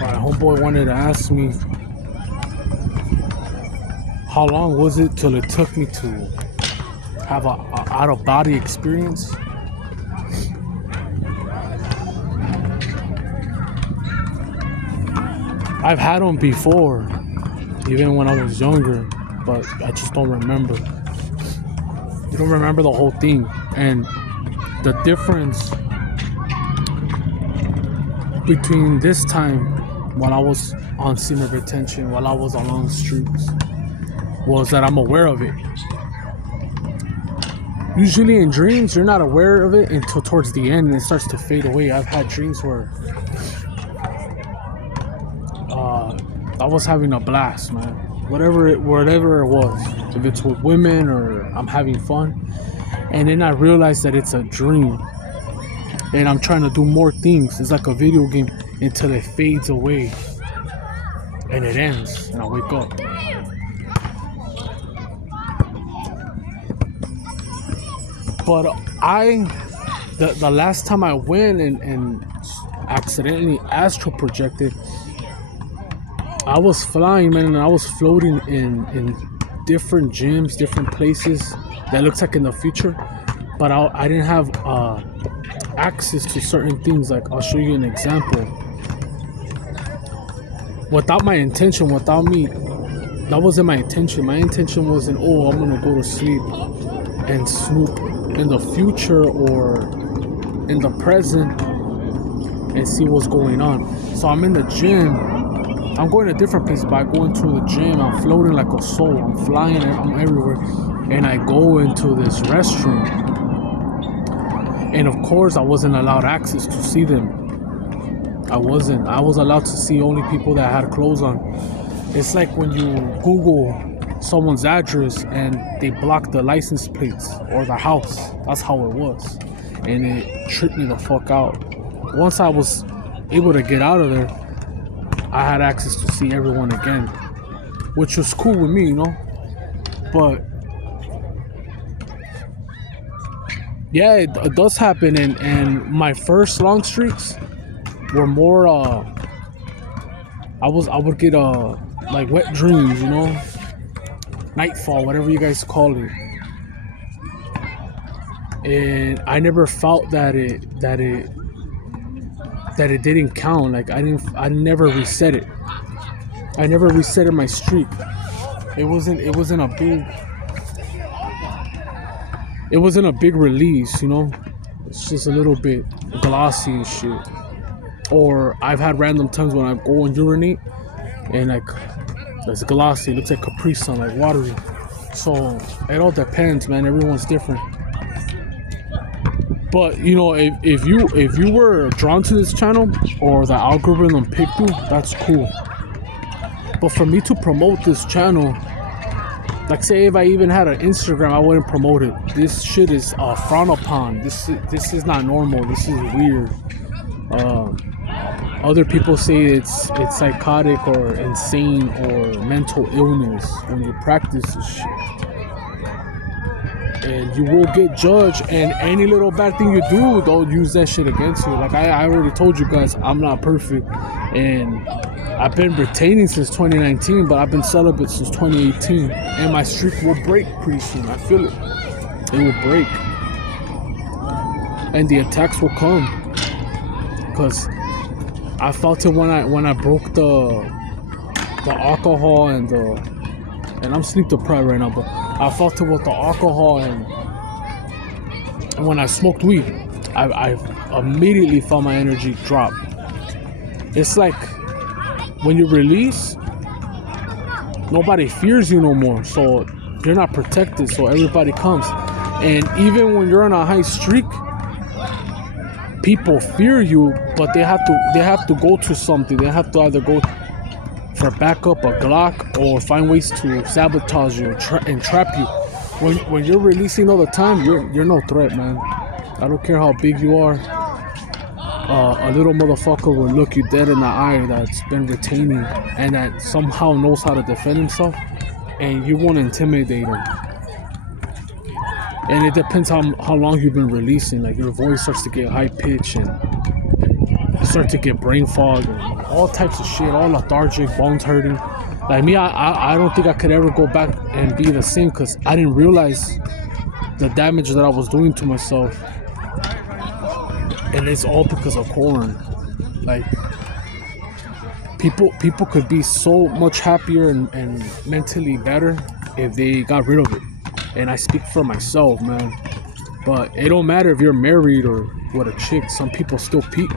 My homeboy wanted to ask me how long was it till it took me to have a out-of-body experience. I've had them before, even when I was younger, but I just don't remember. You don't remember the whole thing. And the difference between this time while I was on senior retention, while I was along the streets, was that I'm aware of it. Usually in dreams, you're not aware of it until towards the end and it starts to fade away. I've had dreams where I was having a blast, man. Whatever it was, if it's with women or I'm having fun, and then I realize that it's a dream, and I'm trying to do more things. It's like a video game until it fades away, and it ends, and I wake up. But the last time I went and accidentally astral projected, I was flying, man, and I was floating in different gyms, different places that looks like in the future, but I didn't have access to certain things. Like, I'll show you an example. Without my intention, without me, that wasn't my intention. My intention wasn't, oh, I'm gonna go to sleep and snoop in the future or in the present and see what's going on. So I'm in the gym. I'm going to different places, but I go into the gym. I'm floating like a soul. I'm flying. I'm everywhere. And I go into this restroom. And of course, I wasn't allowed access to see them. I wasn't. I was allowed to see only people that had clothes on. It's like when you Google someone's address and they block the license plates or the house. That's how it was. And it tripped me the fuck out. Once I was able to get out of there, I had access to see everyone again, which was cool with me, you know. But yeah, it does happen. And my first long streaks were more I would get like wet dreams, you know, nightfall, whatever you guys call it. And I never felt that it didn't count. Like I never reset it. I never resetted my streak. It wasn't a big release, you know. It's just a little bit glossy and shit. Or I've had random times when I go and urinate and like it's glossy, it looks like Capri Sun, like watery. So it all depends, man. Everyone's different. But you know, if you were drawn to this channel or the algorithm picked you, that's cool. But for me to promote this channel, like say if I even had an Instagram, I wouldn't promote it. This shit is frowned upon. This is not normal. This is weird. Other people say it's psychotic or insane or mental illness when you practice this shit. And you will get judged, and any little bad thing you do, they'll use that shit against you. Like I already told you guys, I'm not perfect, and I've been retaining since 2019, but I've been celibate since 2018, and my streak will break pretty soon. I feel it. It will break, and the attacks will come, because I felt it when I broke the alcohol and I'm sleep deprived right now, but I felt it with the alcohol and when I smoked weed, I immediately felt my energy drop. It's like when you release, nobody fears you no more, so you're not protected, so everybody comes. And even when you're on a high streak, people fear you, but they have to go to something. They have to either go for backup, a Glock, or find ways to sabotage you and trap you. When you're releasing all the time, you're no threat, man. I don't care how big you are. A little motherfucker will look you dead in the eye that's been retaining and that somehow knows how to defend himself, and you won't intimidate him. And it depends how long you've been releasing. Like your voice starts to get high pitched and start to get brain fog and all types of shit, all lethargic, bones hurting. Like me, I don't think I could ever go back and be the same, because I didn't realize the damage that I was doing to myself. And it's all because of corn. Like, people could be so much happier and mentally better if they got rid of it. And I speak for myself, man. But it don't matter if you're married or with a chick. Some people still peak,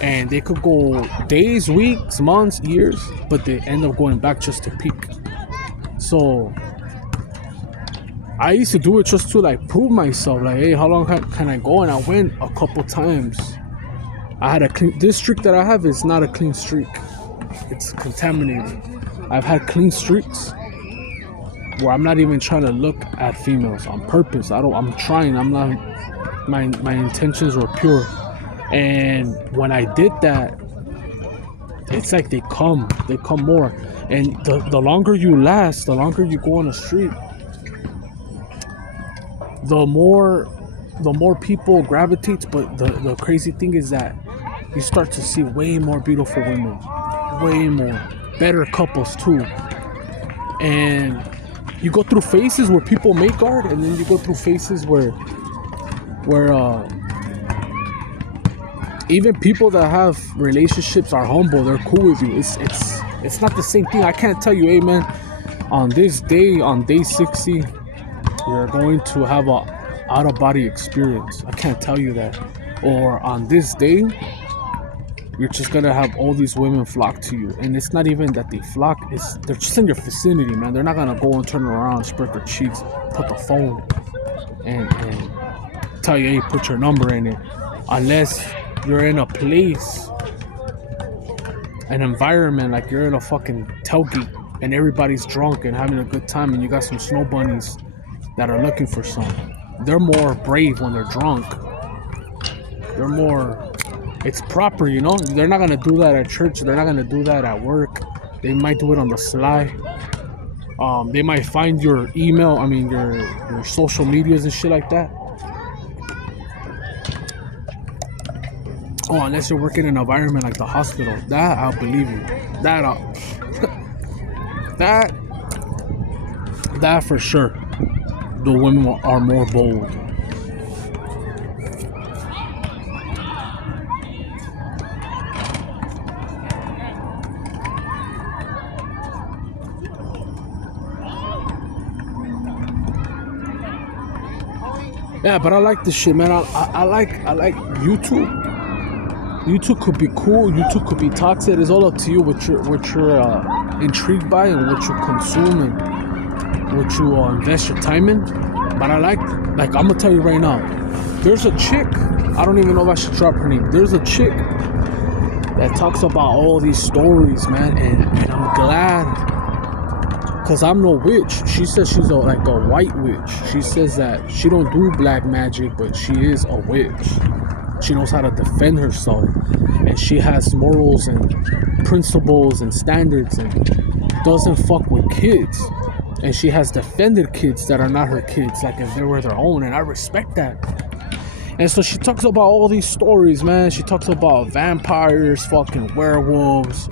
and they could go days, weeks, months, years, but they end up going back just to peak. So I used to do it just to like prove myself, like, hey, how long can I go? And I went a couple times. I had a clean, this streak that I have is not a clean streak, it's contaminated. I've had clean streaks where I'm not even trying to look at females on purpose. I'm trying, I'm not, my intentions were pure. And when I did that, it's like they come more. And the longer you last, the longer you go on the street, the more people gravitates. But the crazy thing is that you start to see way more beautiful women, way more better couples too. And you go through phases where people make art, and then you go through phases where even people that have relationships are humble. They're cool with you. It's not the same thing. I can't tell you, hey man, on this day, on day 60, you're going to have a out-of-body experience. I can't tell you that. Or on this day, you're just gonna have all these women flock to you. And it's not even that they flock, they're just in your vicinity, man. They're not gonna go and turn around, spread their cheeks, put the phone and tell you, hey, put your number in it. Unless you're in a place, an environment, like you're in a fucking tailgate and everybody's drunk and having a good time, and you got some snow bunnies that are looking for some. They're more brave when they're drunk. They're more, it's proper, you know? They're not gonna do that at church. They're not gonna do that at work. They might do it on the sly. They might find your email, your social medias and shit like that. Oh, unless you're working in an environment like the hospital. That, I'll believe you. That for sure. The women are more bold. Yeah, but I like this shit, man. I like YouTube. YouTube could be cool. YouTube could be toxic. It's all up to you what you're intrigued by and what you consume and what you invest your time in. But I like I'm gonna tell you right now. There's a chick. I don't even know if I should drop her name. There's a chick that talks about all these stories, man, and I'm glad, cause I'm no witch. She says she's like a white witch. She says that she don't do black magic, but she is a witch. She knows how to defend herself, and she has morals and principles and standards, and doesn't fuck with kids. And she has defended kids that are not her kids, like if they were their own, and I respect that. And so she talks about all these stories, man. She talks about vampires, fucking werewolves,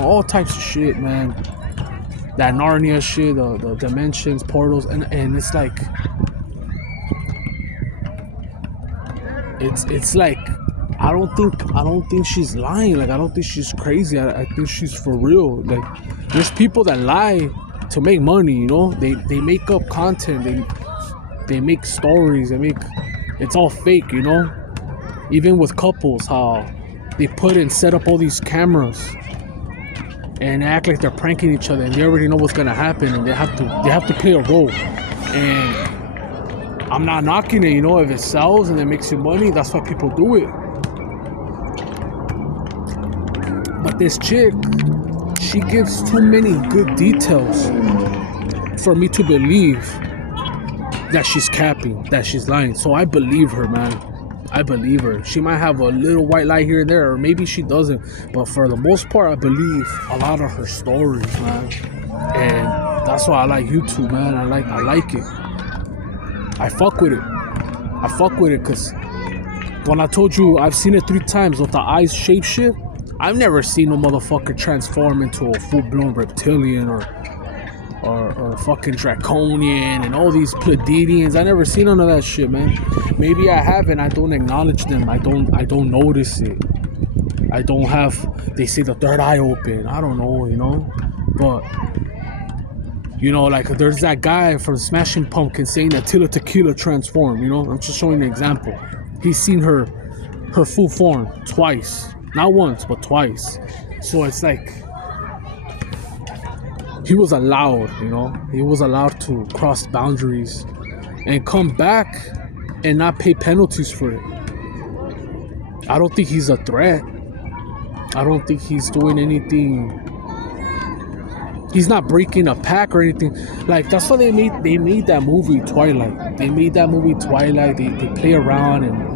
all types of shit, man. That Narnia shit, the dimensions, portals, and it's like, it's like, I don't think she's lying. Like, I don't think she's crazy. I think she's for real. Like, there's people that lie to make money, they make up content, they make stories, it's all fake, even with couples, how they set up all these cameras and act like they're pranking each other, and they already know what's gonna happen, and they have to play a role. And I'm not knocking it, if it sells and it makes you money, that's why people do it. But this chick, she gives too many good details for me to believe that she's capping, that she's lying. So I believe her, man. I believe her. She might have a little white lie here and there, or maybe she doesn't. But for the most part, I believe a lot of her stories, man. And that's why I like YouTube, man. I like it. I fuck with it because When I told you I've seen it 3 times with the eyes shapeshift, I've never seen no motherfucker transform into a full-blown reptilian or fucking draconian and all these Pleiadians. I never seen none of that shit, man. Maybe I haven't. I don't acknowledge them. I don't notice it. I don't have, they say, the third eye open. I don't know, you know. But you know, like there's that guy from Smashing Pumpkins saying that Tila Tequila transformed, you know. I'm just showing an example. He's seen her full form twice. Not once, but twice. So it's like he was allowed, you know. He was allowed to cross boundaries and come back and not pay penalties for it. I don't think he's a threat. I don't think he's doing anything. He's not breaking a pack or anything. Like, that's why they made that movie Twilight. They made that movie Twilight. They play around and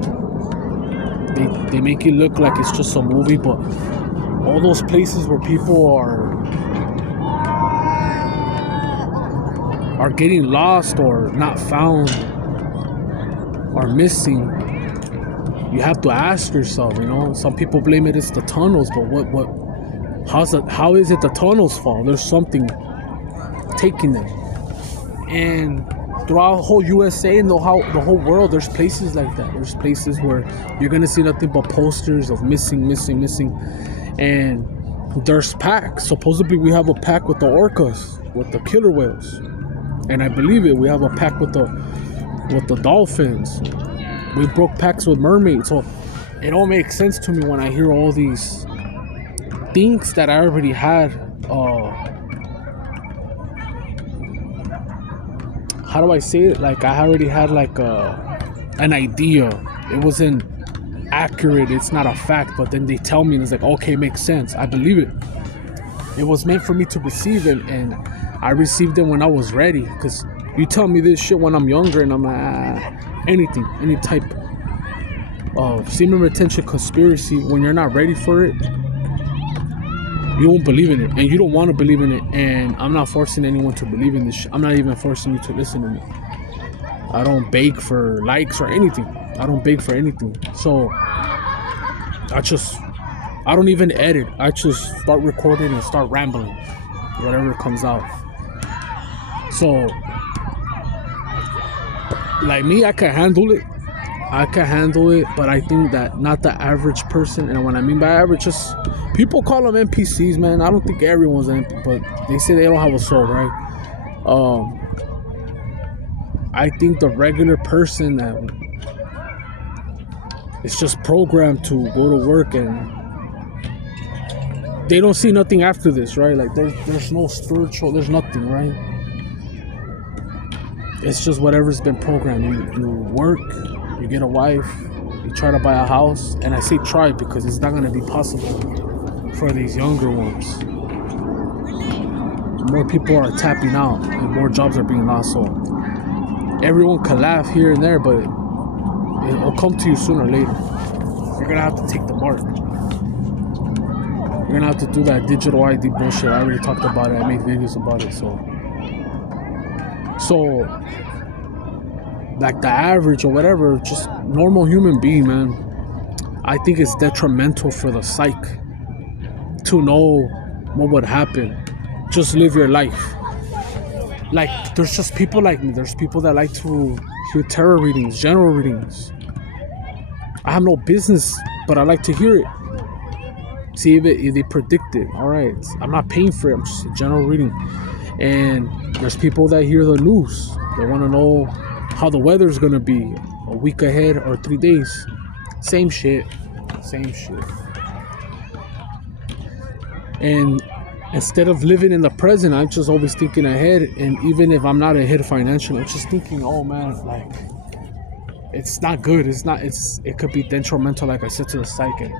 they make it look like it's just a movie, but all those places where people are getting lost or not found or missing, you have to ask yourself, you know. Some people blame it's the tunnels, but how is it the tunnels' fault? There's something taking them. And throughout the whole USA and the whole world, there's places like that. There's places where you're gonna see nothing but posters of missing. And there's packs. Supposedly we have a pack with the orcas, with the killer whales. And I believe it. We have a pack with the dolphins. We broke packs with mermaids. So it all makes sense to me when I hear all these things that I already had. How do I say it? Like, I already had like an idea. It wasn't accurate. It's not a fact. But then they tell me and it's like, okay, it makes sense. I believe it. It was meant for me to receive it, and I received it when I was ready. Because you tell me this shit when I'm younger and I'm like, anything, any type of semen retention conspiracy, when you're not ready for it, you won't believe in it, and you don't want to believe in it. And I'm not forcing anyone to believe in this shit. I'm not even forcing you to listen to me. I don't beg for likes or anything. I don't beg for anything. So I don't even edit. I just start recording and start rambling, whatever comes out. So like me, I can handle it. But I think that not the average person, and when I mean by average, just people call them NPCs, man. I don't think everyone's an NPC, but they say they don't have a soul, right? I think the regular person that is just programmed to go to work and they don't see nothing after this, right? Like there's no spiritual, there's nothing, right? It's just whatever's been programmed. You work, you get a wife, you try to buy a house, and I say try because it's not going to be possible for these younger ones. More people are tapping out and more jobs are being lost. So everyone can laugh here and there, but it'll come to you sooner or later. You're going to have to take the mark. You're going to have to do that digital ID bullshit. I already talked about it. I made videos about it. So like the average or whatever, just normal human being, man, I think it's detrimental for the psyche to know what would happen. Just live your life. Like, there's just people like me. There's people that like to hear tarot readings, general readings. I have no business, but I like to hear it. See if they predict it. All right, I'm not paying for it. I'm just a general reading. And there's people that hear the news. They want to know how the weather's gonna be a week ahead or 3 days. Same shit. And instead of living in the present, I'm just always thinking ahead. And even if I'm not ahead financially, I'm just thinking, oh man, like, it's not good. It could be detrimental, like I said, to the psyche.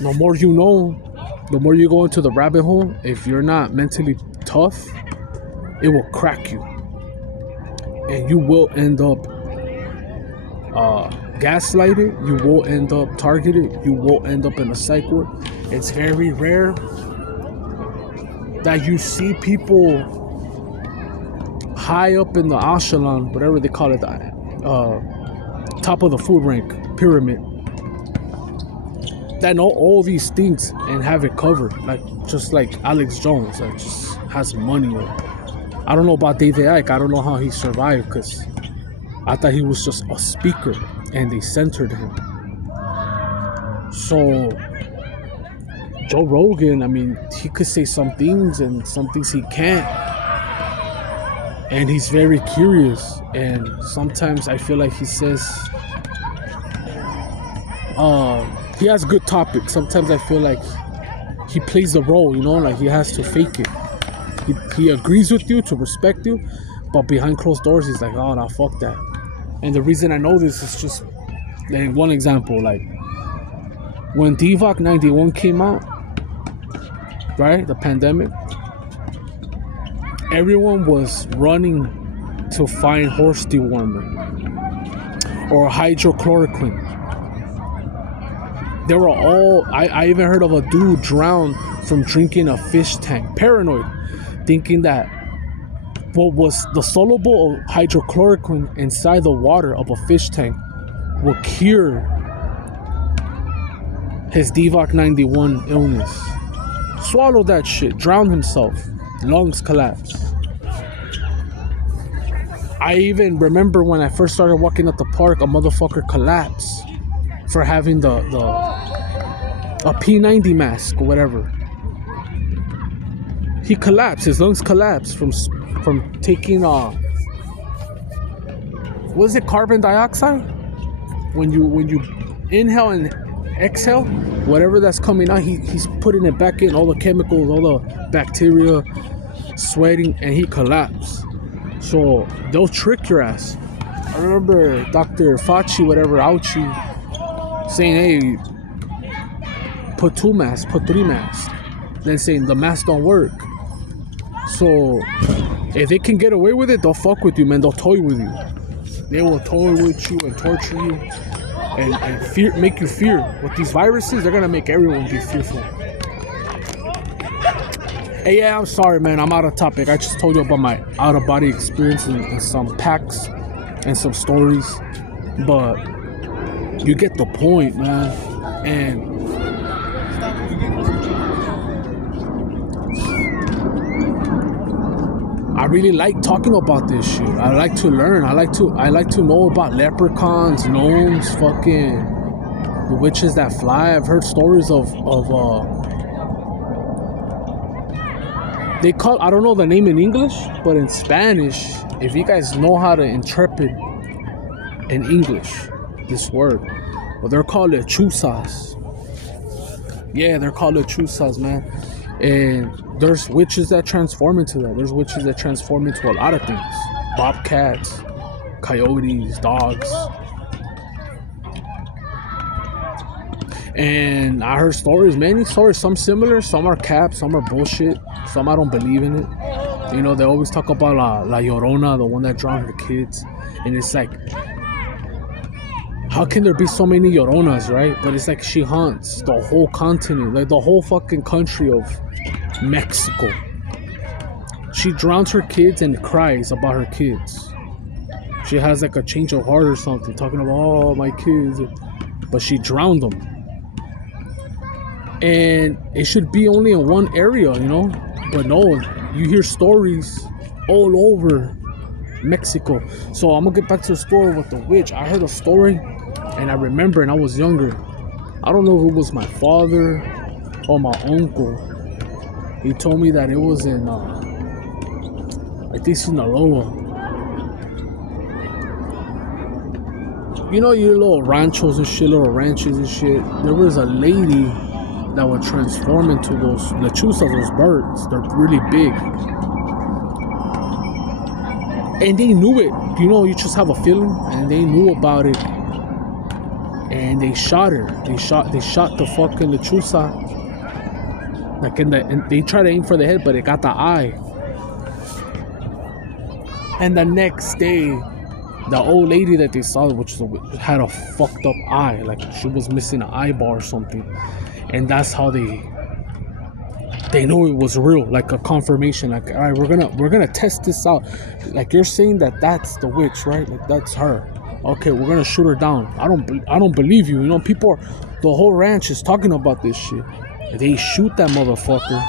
The more you know, the more you go into the rabbit hole. If you're not mentally tough, it will crack you. And you will end up gaslighted. You will end up targeted. You will end up in a psych ward. It's very rare that you see people high up in the echelon, whatever they call it, top of the food rank pyramid, that know all these things and have it covered, like just like Alex Jones that just has money. Or I don't know about David Icke. I don't know how he survived, because I thought he was just a speaker and they centered him. So Joe Rogan, I mean, he could say some things and some things he can't, and he's very curious. And sometimes I feel like he says he has good topics. Sometimes I feel like he plays the role, you know, like he has to fake it. He agrees with you to respect you, but behind closed doors he's like, oh, nah, fuck that. And the reason I know this is just like one example. Like when DVOC 91 came out, right, the pandemic, everyone was running to find horse dewormer or hydrochloroquine. They were all, I even heard of a dude drowned from drinking a fish tank, paranoid, thinking that what was the soluble hydrochloroquine inside the water of a fish tank will cure his DVOC 91 illness. Swallowed that shit, drowned himself, lungs collapsed. I even remember when I first started walking at the park, a motherfucker collapsed for having a P90 mask or whatever. He collapsed, his lungs collapsed from taking was it carbon dioxide? When you inhale and exhale, whatever that's coming out, he's putting it back in, all the chemicals, all the bacteria, sweating, and he collapsed. So they'll trick your ass. I remember Dr. Fauci, whatever, Ouchie, saying, hey, put 2 masks, put 3 masks. Then saying the masks don't work. So if they can get away with it, they'll fuck with you, man. They'll toy with you. They will toy with you and torture you and fear, make you fear. With these viruses, they're gonna make everyone be fearful. Hey, yeah, I'm sorry, man. I'm out of topic. I just told you about my out-of-body experience and some packs and some stories. But you get the point, man. And I really like talking about this shit. I like to learn. I like to know about leprechauns, gnomes, fucking the witches that fly. I've heard stories of they call, I don't know the name in English, but in Spanish, if you guys know how to interpret in English this word, well, they're called lechuzas. Yeah, they're called lechuzas, man. And there's witches that transform into that. There's witches that transform into a lot of things. Bobcats, coyotes, dogs. And I heard stories, many stories, some similar, some are cap, some are bullshit, some I don't believe in it. You know, they always talk about La Llorona, the one that drowned her kids. And it's like, how can there be so many Lloronas, right? But it's like she haunts the whole continent, like the whole fucking country of Mexico. She drowns her kids and cries about her kids. She has like a change of heart or something, talking about, oh, my kids. But she drowned them. And it should be only in one area, you know? But no, you hear stories all over Mexico. So I'm gonna get back to the story with the witch. I heard a story and I remember, and I was younger. I don't know if it was my father or my uncle. He told me that it was in I think Sinaloa. You know your little ranchos and shit, little ranches and shit. There was a lady that would transform into those lechuzas, those birds. They're really big. And they knew it. You know, you just have a feeling. And they knew about it. And they shot her. They shot the fucking lechuza. Like and they tried to aim for the head, but it got the eye. And the next day, the old lady that they saw, which had a fucked up eye, like she was missing an eyeball or something. And that's how they knew it was real, like a confirmation. Like, all right, we're gonna test this out. Like, you're saying that that's the witch, right? Like, that's her. Okay, we're gonna shoot her down. I don't believe you. You know, people, the whole ranch is talking about this shit. They shoot that motherfucker.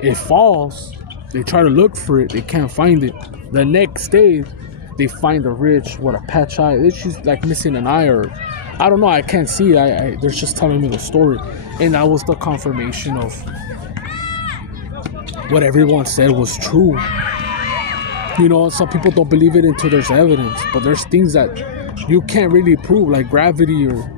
It falls. They try to look for it. They can't find it. The next day, they find a ridge with a patch eye. It's just like missing an eye, or I don't know. I can't see. They're just telling me the story, and that was the confirmation of what everyone said was true. You know, some people don't believe it until there's evidence, but there's things that you can't really prove, like gravity or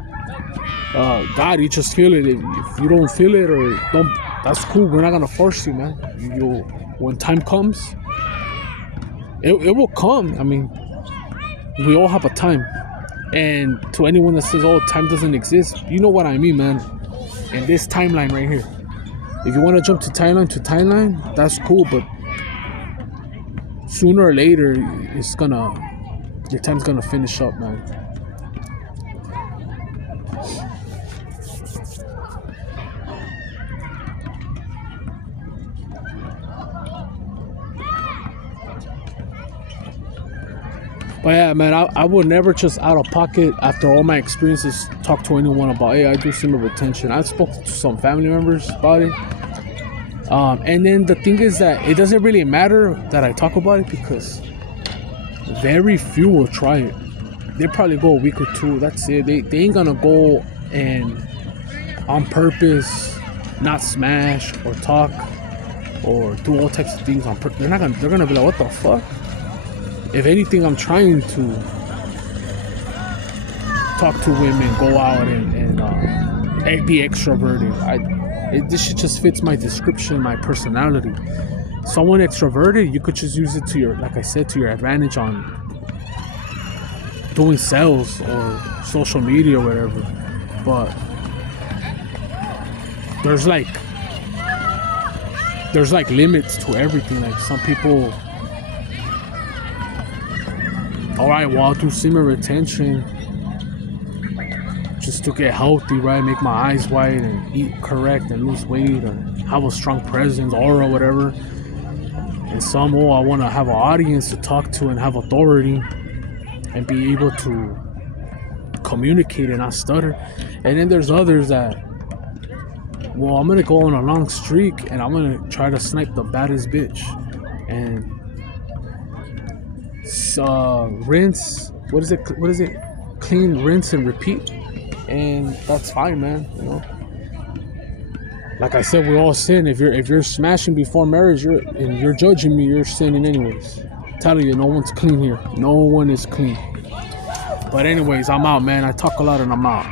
God. You just feel it. If you don't feel it or don't, that's cool. We're not gonna force you, man. You when time comes, it will come. I mean, we all have a time. And to anyone that says, "Oh, time doesn't exist," you know what I mean, man. In this timeline right here, if you want to jump to timeline, that's cool. But sooner or later, your time's gonna finish up, man. But yeah, man, I would never just out of pocket, after all my experiences, talk to anyone about, hey, I do semen retention. I've spoken to some family members about it. And then the thing is that it doesn't really matter that I talk about it, because very few will try it. They probably go a week or two. That's it. They ain't gonna go and on purpose not smash or talk or do all types of things on purpose. They're gonna be like, what the fuck? If anything, I'm trying to talk to women, go out and be extroverted. This shit just fits my description, my personality. Someone extroverted, you could just use it to your, like I said, to your advantage on doing sales or social media or whatever. But there's like limits to everything. Like some people, all right, well, I'll do semen retention just to get healthy, right? Make my eyes white and eat correct and lose weight or have a strong presence, aura, whatever. And some, I want to have an audience to talk to and have authority and be able to communicate and not stutter. And then there's others that, well, I'm going to go on a long streak and I'm going to try to snipe the baddest bitch. And rinse, what is it, clean, rinse and repeat, and that's fine, man. You know, like I said, we all sin. If you're smashing before marriage, you're judging me, you're sinning anyways. I'm telling you, no one's clean here. No one is clean. But anyways, I'm out, man. I talk a lot and I'm out.